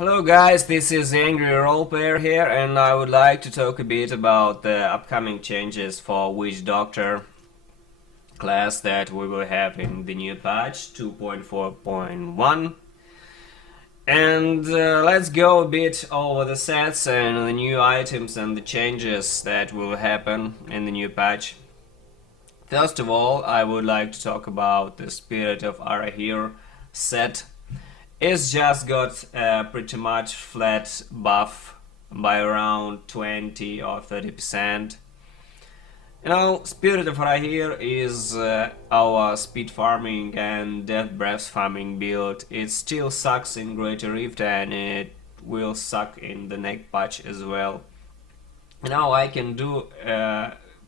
Hello guys, this is Angry Roleplayer here, and I would like to talk a bit about the upcoming changes for Witch Doctor class that we will have in the new patch 2.4.1. And let's go a bit over the sets and the new items and the changes that will happen in the new patch. First of all, I would like to talk about the Spirit of Arahir set. It's just got a pretty much flat buff by around 20 or 30%. Spirit of Arahir is our speed farming and death breath farming build. It still sucks in Greater Rift and it will suck in the next patch as well. Now I can do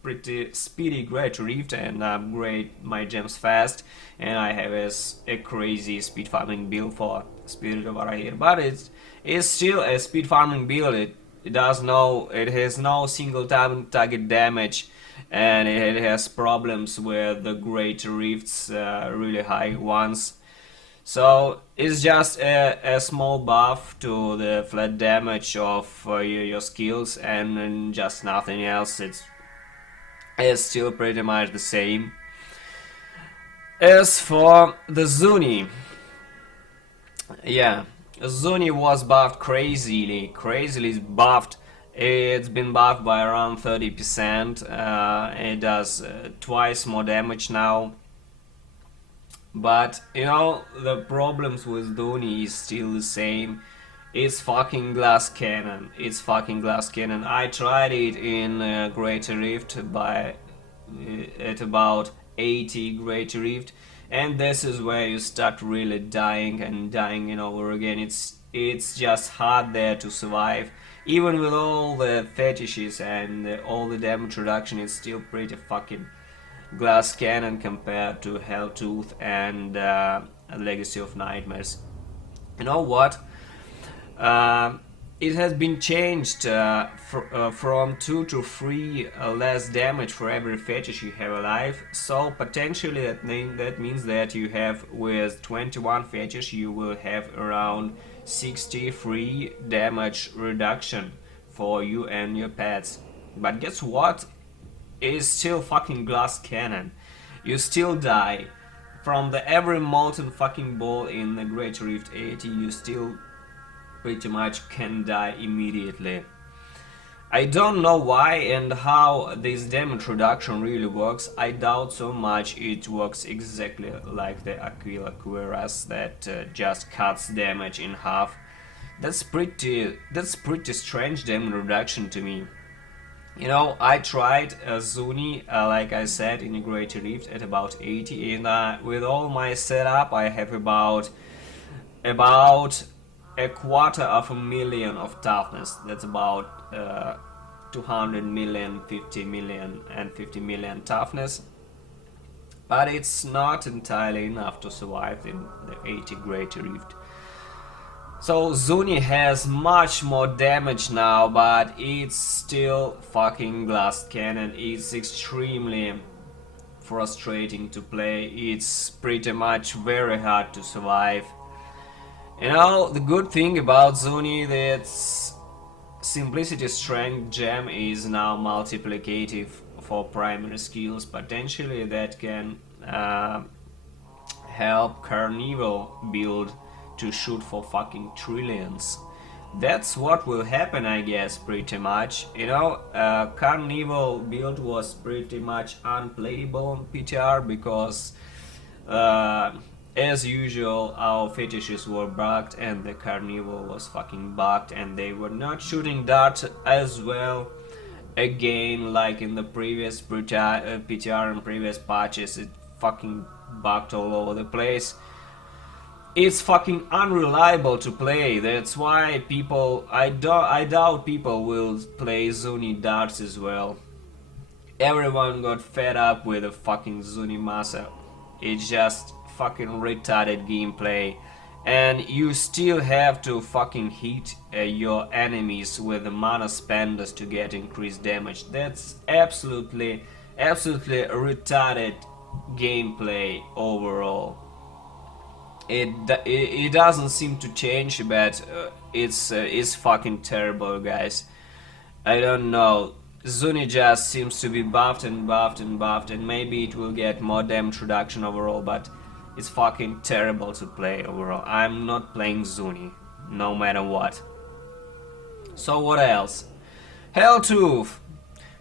pretty speedy Greater Rift and upgrade my gems fast, and I have a crazy speed farming build for Spirit of Arahir, but it is still a speed farming build. It has no single target damage, and it has problems with the Great Rifts, really high ones. So it's just a small buff to the flat damage of your skills and just nothing else. It's still pretty much the same. As for the Zuni, yeah, Zuni was buffed crazily buffed. It's been buffed by around 30%. It does twice more damage now. But the problems with Zuni is still the same. It's fucking glass cannon. I tried it in Greater Rift at about 80 Greater Rift, and this is where you start really dying over again. It's just hard there to survive. Even with all the fetishes and all the damage reduction, it's still pretty fucking glass cannon compared to Helltooth and Legacy of Nightmares. You know what? It has been changed from 2 to 3 less damage for every fetish you have alive. So potentially that means that you have, with 21 fetish, you will have around 63 damage reduction for you and your pets. But guess what? It is still fucking glass cannon. You still die. From the every molten fucking ball in the Great Rift 80, you still pretty much can die immediately. I don't know why and how this damage reduction really works. I doubt so much it works exactly like the Aquila Cuirass that just cuts damage in half. That's pretty strange damage reduction to me. I tried Zuni, like I said, in a Greater Rift at about 80, and with all my setup I have about a quarter of a million of toughness. That's about 200 million, 50 million and 50 million toughness. But it's not entirely enough to survive in the 80 Greater Rift. So Zuni has much more damage now, but it's still fucking glass cannon. It's extremely frustrating to play. It's pretty much very hard to survive. The good thing about Zuni, that Simplicity Strength gem is now multiplicative for primary skills. Potentially that can help Carnival build to shoot for fucking trillions. That's what will happen, I guess, pretty much. Carnival build was pretty much unplayable on PTR because as usual, our fetishes were bugged and the Carnival was fucking bugged, and they were not shooting darts as well. Again, like in the previous PTR and previous patches, it fucking bugged all over the place. It's fucking unreliable to play. That's why I doubt people will play Zuni darts as well. Everyone got fed up with the fucking Zuni Masa. It's just fucking retarded gameplay, and you still have to fucking hit your enemies with the mana spenders to get increased damage. That's absolutely retarded gameplay overall. it doesn't seem to change, but it's fucking terrible, guys. I don't know. Zuni just seems to be buffed and buffed and buffed, and maybe it will get more damage reduction overall, but it's fucking terrible to play overall. I'm not playing Zuni, no matter what. So what else? Helltooth.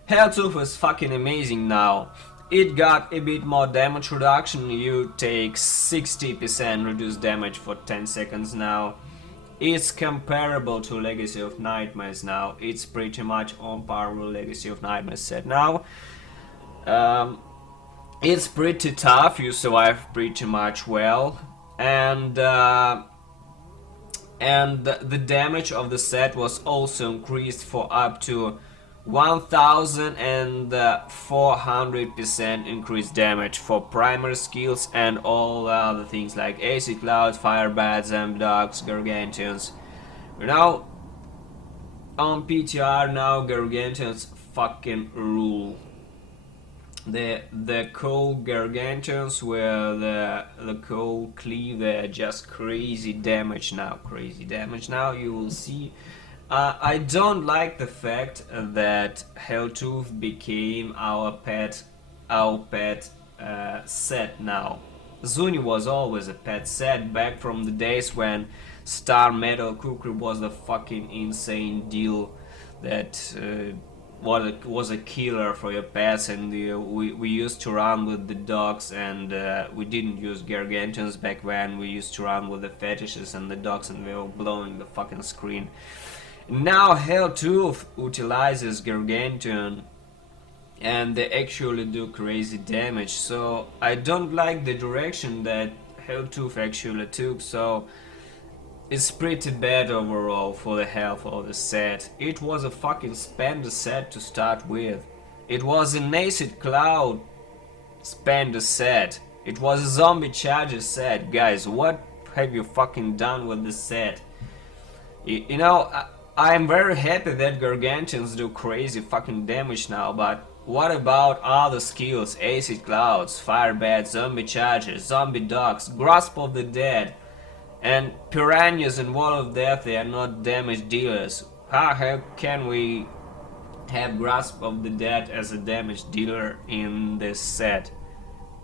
Helltooth is fucking amazing now. It got a bit more damage reduction. You take 60% reduced damage for 10 seconds now. It's comparable to Legacy of Nightmares now. It's pretty much on par with Legacy of Nightmares set now. It's pretty tough. You survive pretty much well, and the damage of the set was also increased for up to 1400% increased damage for primary skills and all other things like acid clouds, fire bats, dogs, gargantuans. You know, on PTR now gargantuans fucking rule. The cold gargantuans where the cold cleave, they're just crazy damage now. Crazy damage now. You will see. I don't like the fact that Helltooth became our pet set now. Zuni was always a pet set back from the days when Star Metal Kukri was the fucking insane deal that was a killer for your pets, and we used to run with the dogs, and we didn't use gargantuans back when. We used to run with the fetishes and the dogs, and we were blowing the fucking screen. Now Helltooth utilizes gargantuan and they actually do crazy damage, so I don't like the direction that Helltooth actually took, so it's pretty bad overall for the health of the set. It was a fucking spender set to start with. It was an acid cloud spender set. It was a zombie charger set. Guys, what have you fucking done with the set? You know, I'm very happy that gargantuans do crazy fucking damage now, but what about other skills? Acid clouds, fire bats, zombie chargers, zombie dogs, grasp of the dead, and piranhas and wall of death. They are not damage dealers. How can we have grasp of the dead as a damage dealer in this set?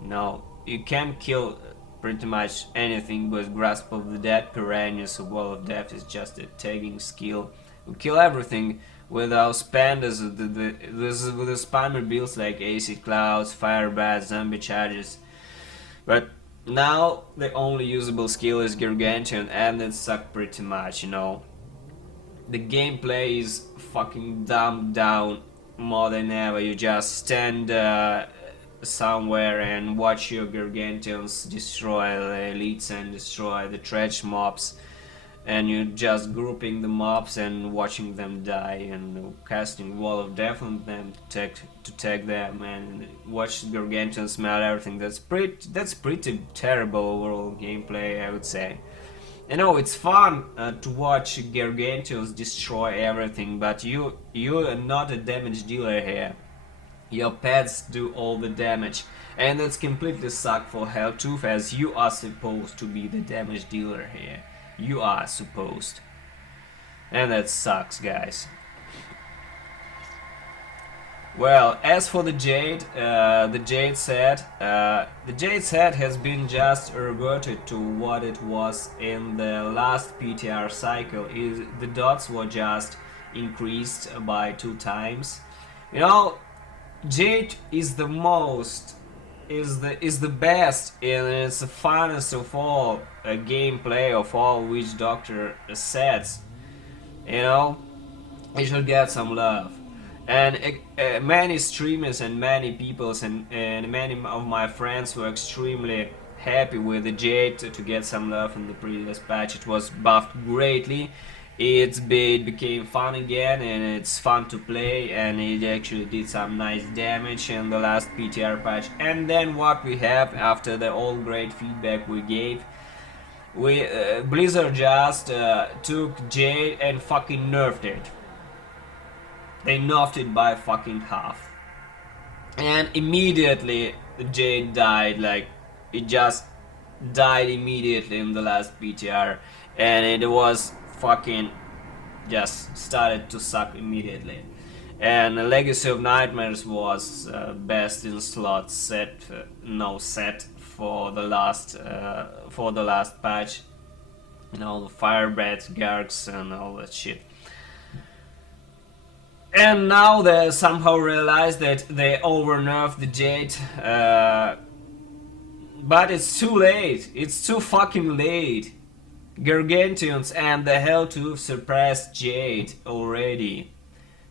No, you can kill pretty much anything with grasp of the dead. Piranhas or wall of death is just a tagging skill. We kill everything with our spanders, with the spammer builds like acid clouds, fire bats, zombie charges. But now the only usable skill is gargantuan, and it sucks pretty much, you know. The gameplay is fucking dumbed down more than ever. You just stand somewhere and watch your gargantuans destroy the elites and destroy the trash mobs, and you're just grouping the mobs and watching them die and casting wall of death on them to tag them and watch gargantuans smell everything. That's pretty terrible overall gameplay, I would say. You know, it's fun to watch gargantuans destroy everything, but you are not a damage dealer here. Your pets do all the damage, and that's completely suck for Helltooth, as you are supposed to be the damage dealer here. You are supposed. And that sucks, guys. Well, as for the Jade set has been just reverted to what it was in the last PTR cycle. The dots were just increased by 2 times. You know, Jade is the most, is the best, and it's the funnest of all gameplay of all Witch Doctor sets. You know, it should get some love. And many streamers and many peoples and many of my friends were extremely happy with the Jade to get some love in the previous patch. It was buffed greatly. It became fun again, and it's fun to play, and it actually did some nice damage in the last PTR patch. And then what we have after the all great feedback we gave, Blizzard just took Jade and fucking nerfed it. They nerfed it by fucking half, and immediately the Jade died. Like, it just died immediately in the last PTR, and it was fucking just started to suck immediately. And Legacy of Nightmares was best in slot set, no set for the last patch. You know, the Firebats, Gargs, and all that shit. And now they somehow realize that they over nerfed the Jade, but it's too late. It's too fucking late. Gargantuans and the Helltooth surpassed Jade already.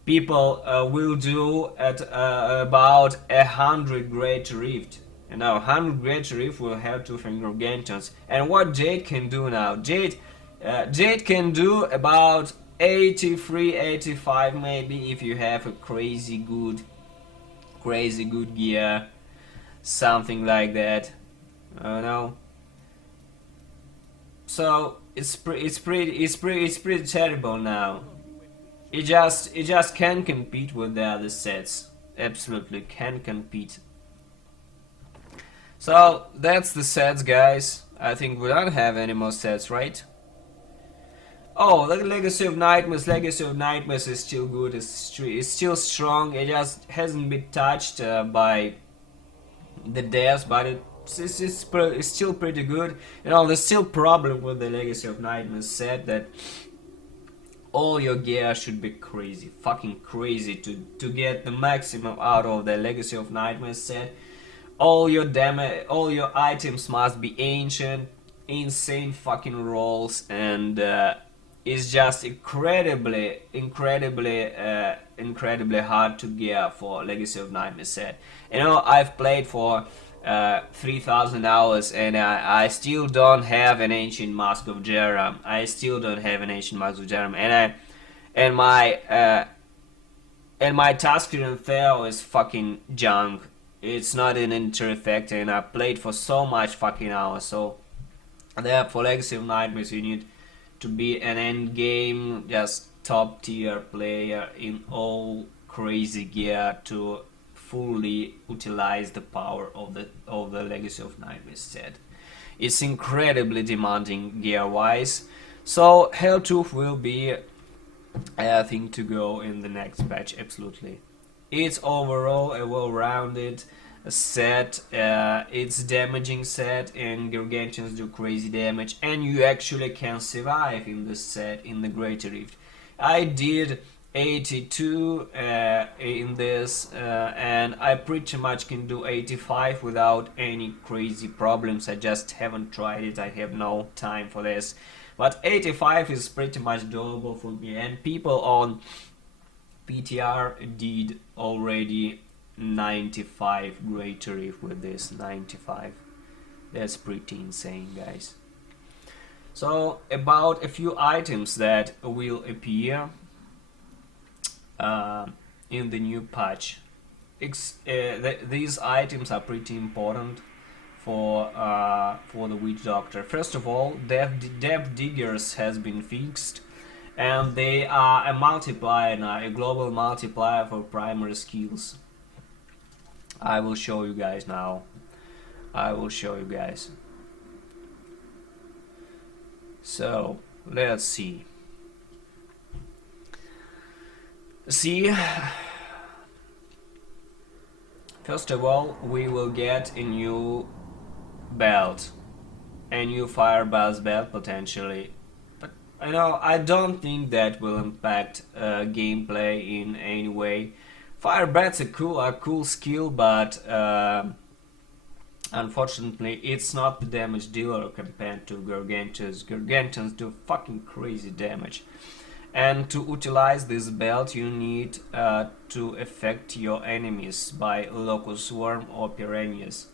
People will do at about 100 Great Rift. And now 100 Great Rift will Helltooth and Gargantuans. And what Jade can do now? Jade can do about 83, 85 maybe if you have a crazy good gear, something like that. I don't know. So it's pretty terrible now. It just can compete with the other sets. Absolutely can compete. So that's the sets, guys. I think we don't have any more sets, right? Oh, the Legacy of Nightmares. Legacy of Nightmares is still good. It's still strong. It just hasn't been touched by the deaths, but it's still pretty good. You know, there's still problem with the Legacy of Nightmares set that all your gear should be crazy, fucking crazy to get the maximum out of the Legacy of Nightmares set. All your items must be ancient, insane fucking rolls, and it's just incredibly hard to gear for Legacy of Nightmares set. You know, I've played for 3,000 hours and I still don't have an ancient mask of Jerem. And my Tuskerian Theo is fucking junk. It's not an inter effect, and I played for so much fucking hours. So there, for Legacy of Nightmares, you need to be an end game, just top tier player in all crazy gear to fully utilize the power of the Legacy of Nightmares set. It's incredibly demanding gear wise. So Helltooth will be a thing to go in the next patch, absolutely. It's overall a well-rounded set. It's damaging set, and Gargantuans do crazy damage, and you actually can survive in this set in the Greater Rift. I did 82 in this, and I pretty much can do 85 without any crazy problems. I just haven't tried it. I have no time for this, but 85 is pretty much doable for me, and people on PTR did already 95 Greater Rift with this. 95. That's pretty insane, guys. So about a few items that will appear in the new patch. These items are pretty important for the Witch Doctor. First of all, Depth Diggers has been fixed, and they are a multiplier now, a global multiplier for primary skills. I will show you guys now. So let's see. First of all, we will get a new belt, a new Firebuzz belt potentially. But you know, I don't think that will impact gameplay in any way. Firebat's a cool skill, but unfortunately it's not the damage dealer compared to Gargantuans. Gargantuans do fucking crazy damage. And to utilize this belt you need to affect your enemies by Locust Swarm or Piranhas.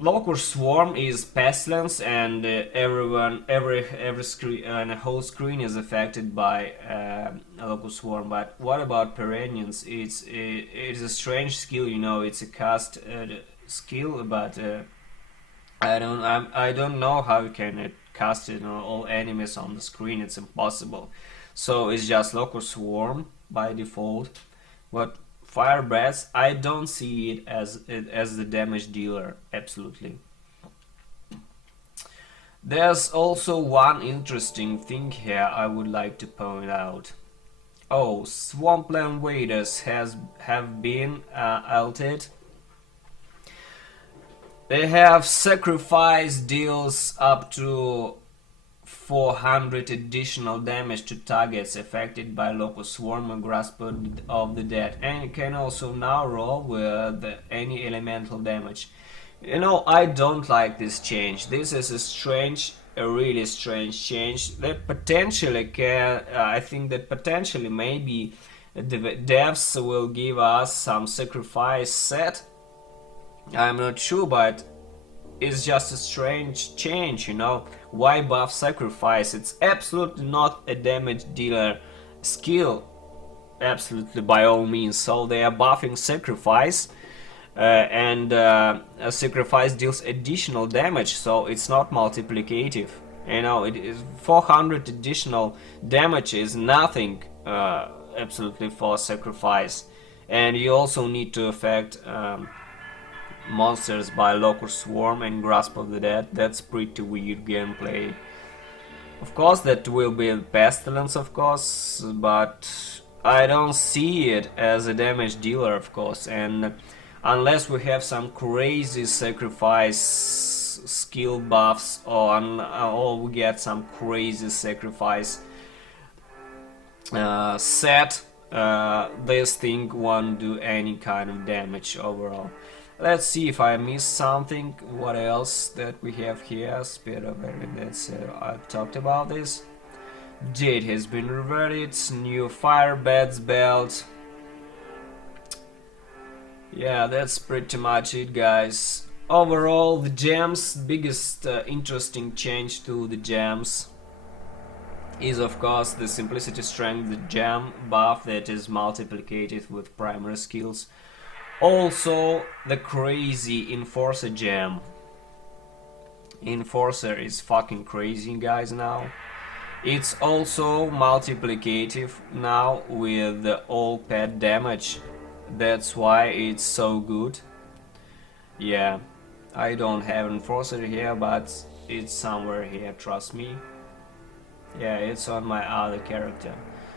Locust Swarm is pestilence, and every screen and a whole screen is affected by Locust Swarm. But what about Piranhas? It's a strange skill, you know. It's a cast skill, but I don't know how you can cast it on all enemies on the screen. It's impossible. So it's just Locust Swarm by default. But Fire Breath, I don't see it as the damage dealer, absolutely. There's also one interesting thing here I would like to point out. Oh, Swampland Waders have been altered. They have sacrifice deals up to 400 additional damage to targets affected by local swarm or grasp of the dead, and you can also now roll with any elemental damage. You know, I don't like this change. This is a really strange change that potentially can. I think that potentially maybe the devs will give us some sacrifice set. I'm not sure, but it's just a strange change, you know. Why buff sacrifice? It's absolutely not a damage dealer skill, absolutely by all means. So they are buffing sacrifice, and sacrifice deals additional damage, so it's not multiplicative. You know, it is 400 additional damage is nothing, absolutely, for sacrifice, and you also need to affect. Monsters by Local Swarm and Grasp of the Dead. That's pretty weird gameplay. Of course, that will be Pestilence, of course, but I don't see it as a damage dealer, of course, and unless we have some crazy sacrifice skill buffs, or we get some crazy sacrifice set, this thing won't do any kind of damage overall. Let's see if I missed something. What else that we have here? Speed of Evidence. I talked about this. Jade has been reverted. New Firebeds belt. Yeah, that's pretty much it, guys. Overall, the gems, biggest interesting change to the gems is of course the Simplicity Strength, the gem buff that is multiplicated with primary skills. Also, the crazy Enforcer gem. Enforcer is fucking crazy, guys, now. It's also multiplicative now with the all pet damage. That's why it's so good. Yeah, I don't have Enforcer here, but it's somewhere here, trust me. Yeah, it's on my other character.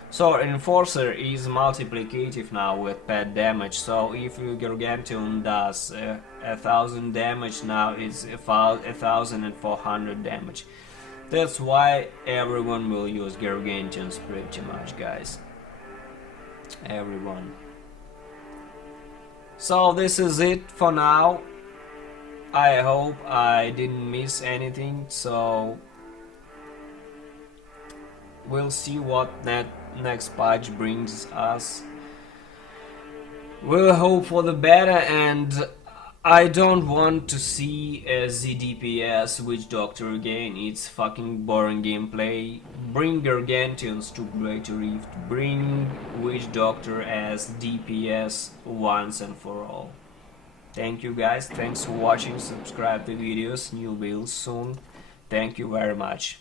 So Enforcer is multiplicative now with pet damage, so if your Gargantuan does 1000 damage, now it's 1400 damage. That's why everyone will use Gargantuans pretty much, guys. Everyone. So this is it for now. I hope I didn't miss anything, so we'll see what that next patch brings us. We'll hope for the better, and I don't want to see a ZDPS Witch Doctor again. It's fucking boring gameplay. Bring Gargantuans to Greater Rift. Bring Witch Doctor as DPS once and for all. Thank you, guys. Thanks for watching. Subscribe to videos. New builds soon. Thank you very much.